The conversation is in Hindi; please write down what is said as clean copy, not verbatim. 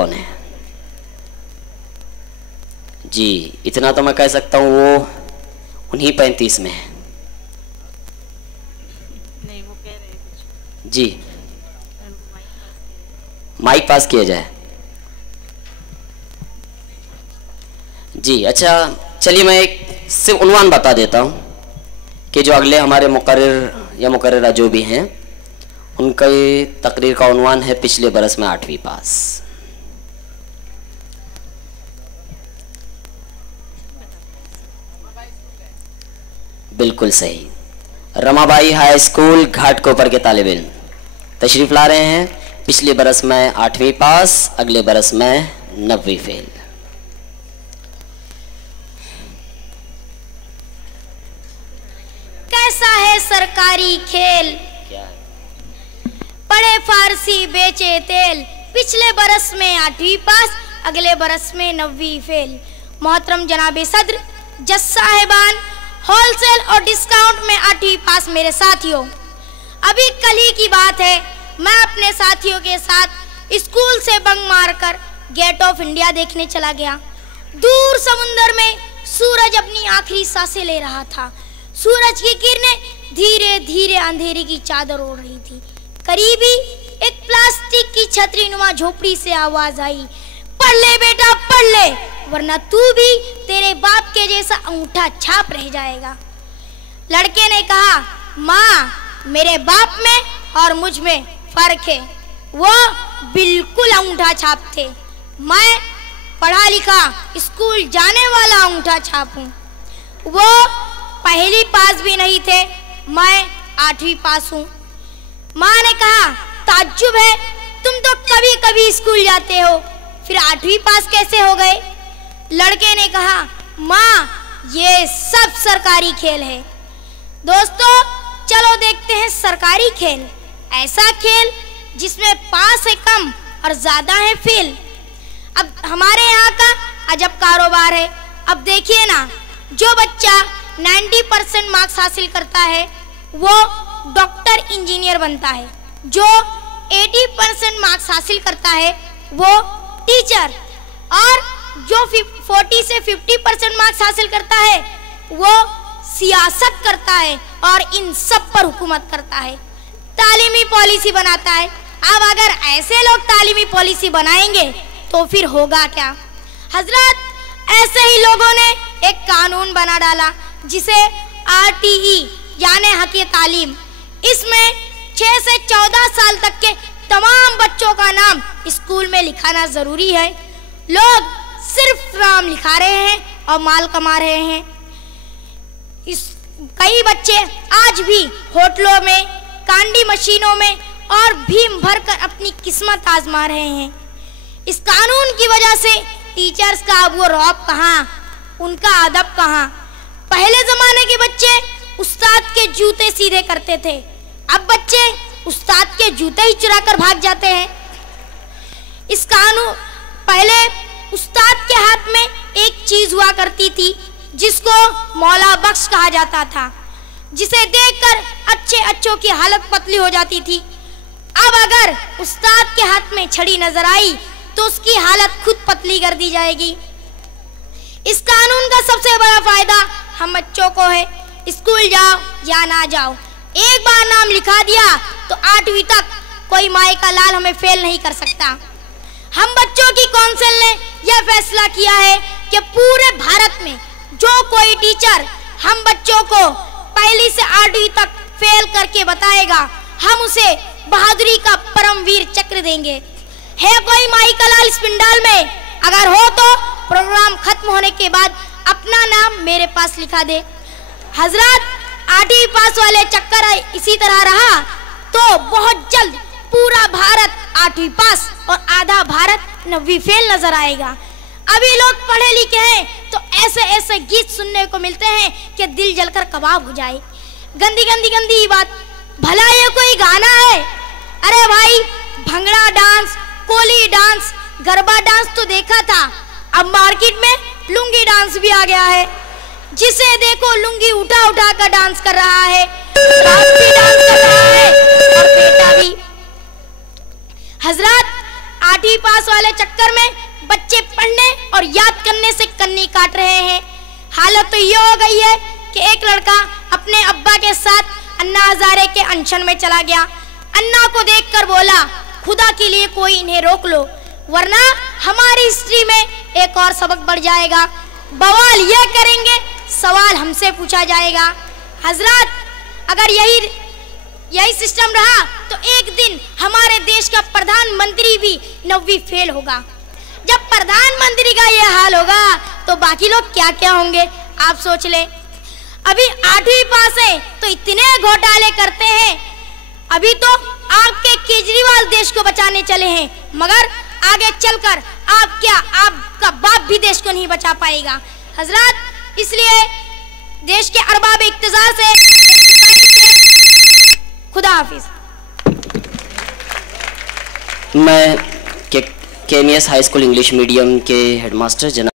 कौन है? जी इतना तो मैं कह सकता हूँ वो उन्हीं 35 में है। नहीं वो कह रहे हैं कुछ। जी माइक पास किया जाए। जी अच्छा चलिए मैं एक सिर्फ उन्वान बता देता हूँ कि जो अगले हमारे मुकर्रिर या मुकर्रिरा जो भी हैं उनका ये तकरीर का उन्वान है पिछले बरस में 8वीं पास। बिल्कुल सही, रमाबाई हाई स्कूल घाटकोपर के तालिब इल्म तशरीफ ला रहे हैं। पिछले बरस में 8वीं पास, अगले बरस में 9वीं फेल। कैसा है सरकारी खेल, पढ़े फारसी बेचे तेल, पिछले बरस में 8वीं पास, अगले बरस में 9वीं फेल। मोहतरम जनाबे सदर, जज साहिबान, होलसेल और डिस्काउंट में 8वीं पास मेरे साथियों, अभी कल ही की बात है, मैं अपने साथियों के साथ स्कूल से बंक मारकर गेट ऑफ इंडिया देखने चला गया। दूर समुंदर में सूरज अपनी आखिरी सांसें ले रहा था। सूरज की किरणें धीरे धीरे अंधेरे की चादर ओढ़ रही थी। करीबी एक प्लास्टिक की छतरी नुमा झोपड़ी से आवाज आई, पढ़ ले बेटा पढ़ ले, वरना तू भी तेरे बाप के जैसा अंगूठा छाप रह जाएगा। लड़के ने कहा, माँ मेरे बाप में और मुझ में फर्क है, वो बिल्कुल अंगूठा छाप थे, मैं पढ़ा लिखा स्कूल जाने वाला अंगूठा छाप हूँ। वो पहली पास भी नहीं थे, मैं 8वीं पास हूँ। माँ ने कहा, ताज्जुब है, तुम तो कभी कभी स्कूल जाते हो, फिर 8वीं पास कैसे हो गए? लड़के ने कहा, माँ ये सब सरकारी खेल है। दोस्तों चलो देखते हैं सरकारी खेल, ऐसा खेल जिसमें पास है कम और ज्यादा है फेल। अब हमारे यहाँ का अजब कारोबार है। अब देखिए ना, जो बच्चा 90% मार्क्स हासिल करता है वो डॉक्टर इंजीनियर बनता है, जो 80% मार्क्स हासिल करता है वो टीचर, और जो 40 से 50% मार्क्स हासिल करता है वो सियासत करता है और इन सब पर हुकूमत करता है, तालीमी पॉलिसी बनाता है। अब अगर ऐसे लोग तालीमी पॉलिसी बनाएंगे तो फिर होगा क्या? हजरत, ऐसे ही लोगों ने एक कानून बना डाला जिसे RTE यानी हक़ तालीम, इसमें 6 से 14 साल तक के तमाम बच्चों का नाम स्कूल में लिखाना जरूरी है। लोग सिर्फ नाम लिखा रहे हैं और माल कमा रहे हैं। कई बच्चे आज भी होटलों में, कांडी मशीनों में और भीम भर कर अपनी किस्मत आजमा रहे हैं। इस कानून की वजह से टीचर्स का अब वो रौब कहाँ, उनका अदब कहाँ। पहले जमाने के बच्चे उस्ताद के जूते सीधे करते थे, अब बच्चे उस्ताद के जूते ही चुरा कर भाग जाते हैं। इस कानून, पहले उस्ताद के हाथ में एक चीज हुआ करती थी जिसको मौला बख्श कहा जाता था, जिसे देखकर अच्छों की हालत पतली हो जाती थी। अब अगर उस्ताद के हाथ में छड़ी नजर आई तो उसकी हालत खुद पतली कर दी जाएगी। इस कानून का सबसे बड़ा फायदा हम बच्चों को है। स्कूल जाओ या ना जाओ, एक बार नाम लिखा दिया तो 8वीं तक कोई माए का लाल हमें फेल नहीं कर सकता। हम बच्चों की काउंसिल ने यह फैसला किया है कि पूरे भारत में जो कोई टीचर हम बच्चों को पहली से 8वीं तक फेल करके बताएगा, हम उसे बहादुरी का परमवीर चक्र देंगे। है कोई माई का लाल इस पिंडाल में? अगर हो तो प्रोग्राम खत्म होने के बाद अपना नाम मेरे पास लिखा दे। हजरत, 8वीं पास वाले चक्कर इसी तरह रहा तो बहुत जल्द पूरा भारत 8वीं पास और आधा भारत 9वीं फेल नजर आएगा। अभी लोग पढ़े लिखे हैं तो ऐसे ऐसे गीत सुनने को मिलते हैं कि दिल जलकर कबाब हो जाए। गंदी गंदी गंदी बात, भला ये कोई गाना है? अरे भाई, bhangra dance, Koli dance, garba dance तो देखा था, अब मार्केट में लुंगी डांस भी आ गया है। जिसे देखो लुंगी उठा उठा कर डांस कर रहा है, बाप भी डांस कर रहा है और बेटा भी। हजरत, 8वीं पास वाले चक्कर में बच्चे पढ़ने और याद करने से कन्नी काट रहे हैं। हालत तो ये हो गई है कि एक लड़का अपने अब्बा के साथ अन्ना हजारे के अनशन में चला गया। अन्ना को देखकर बोला, खुदा के लिए कोई इन्हें रोक लो, वरना हमारी हिस्ट्री में एक और सबक बढ़ जाएगा। बवाल ये करेंगे, सवाल हमसे पूछा जाएगा। हजरत, अगर यही सिस्टम रहा तो एक दिन हमारे देश का प्रधानमंत्री भी 9वीं फेल होगा। जब प्रधानमंत्री का ये हाल होगा तो बाकी लोग क्या क्या होंगे, आप सोच लें। अभी 8वीं पास है तो इतने घोटाले करते हैं। अभी तो आपके केजरीवाल देश को बचाने चले हैं, मगर आगे चलकर आपका बाप भी देश को नहीं बचा पाएगा। हजरत, इसलिए देश के अरबाब इक्तिसार से खुदा हाफिज। मैं KMS high school English medium के हेडमास्टर जनाब